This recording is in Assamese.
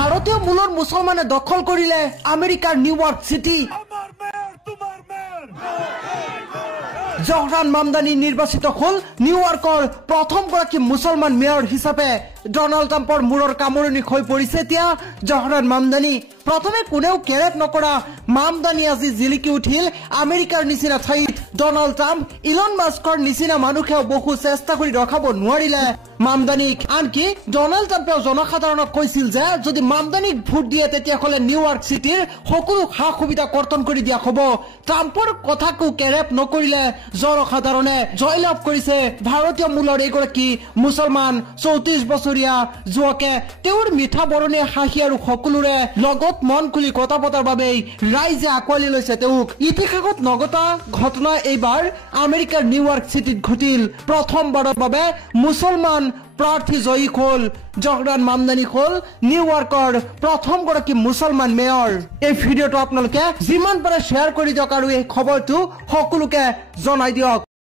ভাৰতীয় মূলৰ মুছলমানে দখল কৰিলে আমেৰিকাৰ নিউয়ৰ্ক চিটি। জহৰান মামদানি নিৰ্বাচিত হল নিউয়ৰ্কৰ প্ৰথমগৰাকী মুছলমান মেয়ৰ হিচাপে। ডনাল্ড ট্ৰাম্পৰ মূৰৰ কামৰণি হৈ পৰিছে এতিয়া জহৰান মামদানি। প্ৰথমে কোনেও কেৰেপ নকৰা মামদানি আজি জিলিকি উঠিল আমেৰিকাৰ নিচিনা ঠাইত। ডনাল্ড ট্ৰাম্প ইলন মাস্কৰ নিচিনা মানুহেও বহু চেষ্টা কৰি ৰখাব নোৱাৰিলে মামদানিক। আনকি ডনাল্ড ট্ৰাম্পেও জনসাধাৰণক কৈছিল যে যদি মামদানিক ভোট দিয়ে তেতিয়াহ'লে নিউয়ৰ্ক চিটিৰ সকলো সা সুবিধা কৰ্তন কৰি দিয়া হ'ব। ট্ৰাম্পৰ কথাকো কেৰেপ নকৰিলে জনসাধাৰণে। জয়লাভ কৰিছে ভাৰতীয় মূলৰ এগৰাকী মুছলমান 34 বছৰীয়া যুৱকে। তেওঁৰ মিঠা বৰণীয়া হাঁহি আৰু সকলোৰে লগত মন খুলি কথা পতাৰ বাবেই ৰাইজে আঁকোৱালি লৈছে তেওঁক। ইতিহাসত নঘটা ঘটনা এইবাৰ আমেৰিকাৰ নিউয়ৰ্ক চিটিত ঘটিল। প্ৰথমবাৰৰ বাবে মুছলমান প্ৰাৰ্থী জয়ী হ'ল। জহৰান মামদানি হ'ল নিউয়ৰ্কৰ প্ৰথমগৰাকী মুছলমান মেয়ৰ। এই ভিডিঅ'টো আপোনালোকে যিমান পাৰে শ্বেয়াৰ কৰি দিয়ক আৰু এই খবৰটো সকলোকে জনাই দিয়ক।